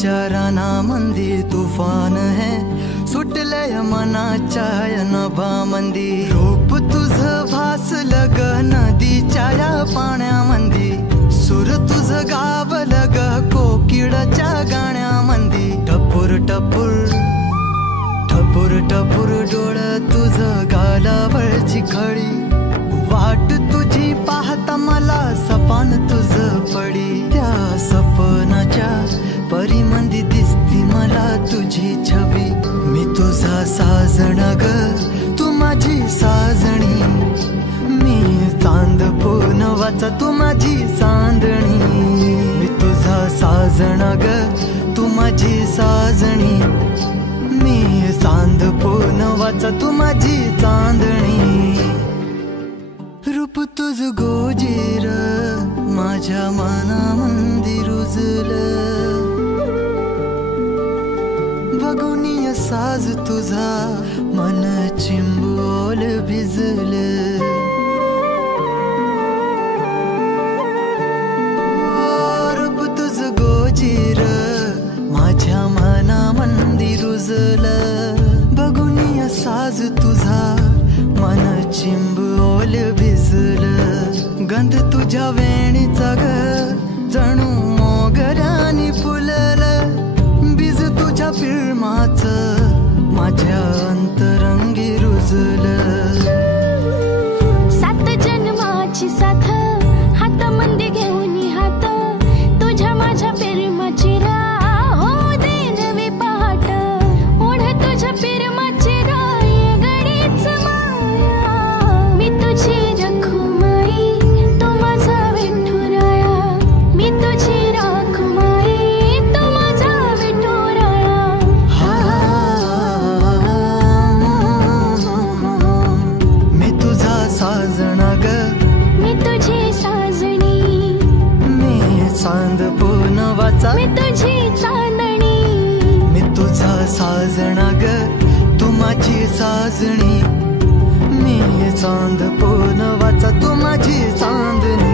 विचाराना मंदी तुफान है सुटलय मनाच्या नभा मंदी रूप तुझ भासलं ग नदीच्या या पाण्यामंदी सुर तुझ गावलं ग कोकिळाच्या गाण्यामंदी टपूर टपूर टपूर टपूर डोळ तुझ गालावरची खडी वाट तुझी पाहता मला सपान तुझ पडी त्या सपनाच्या परिमंदी दिसती मला तुझी छबी मी तुझा साजण ग तू माझी साजणी मी चांद पूनवाचा तू माझी चांदणी मी तुझा साजण ग तू माझी साजणी मी चांद पूनवाचा तू माझी चांदणी रूप तुझ गोजीर माझ्या मनामंदी रुजलं बघुनिय साज तुझा मन चिंबोल भिजलं रूप तुझ गोजीर माझ्या मनामंदी रुजलं बघुनिय साज तुझा मन चिंबोल भिजलं गंध तुझ्या वेणीचा ग जणू मोगऱ्यानी फुललं बीज तुझ्या पिळमाच माझ्या अंतरंगी रुजलं सात जन्माची साथ हातामध्ये घेऊन हात तुझ्या माझ्या प्रेमाची राह हो दे नवी पहाट ओढ तुझ्या प्रेमाची राह गडीच माया मी तुझी रखुमाई तू माझा विठुराया मी तुझी रखुमाई तू माझा विठुराया मी तुझा साजणा ग मी तुझी साजणी मी चांद पूनवाचा मी तुझी चांदणी मी तुझा साजणा ग तू माझी साजणी मी चांद पूनवाचा तू माझी चांदणी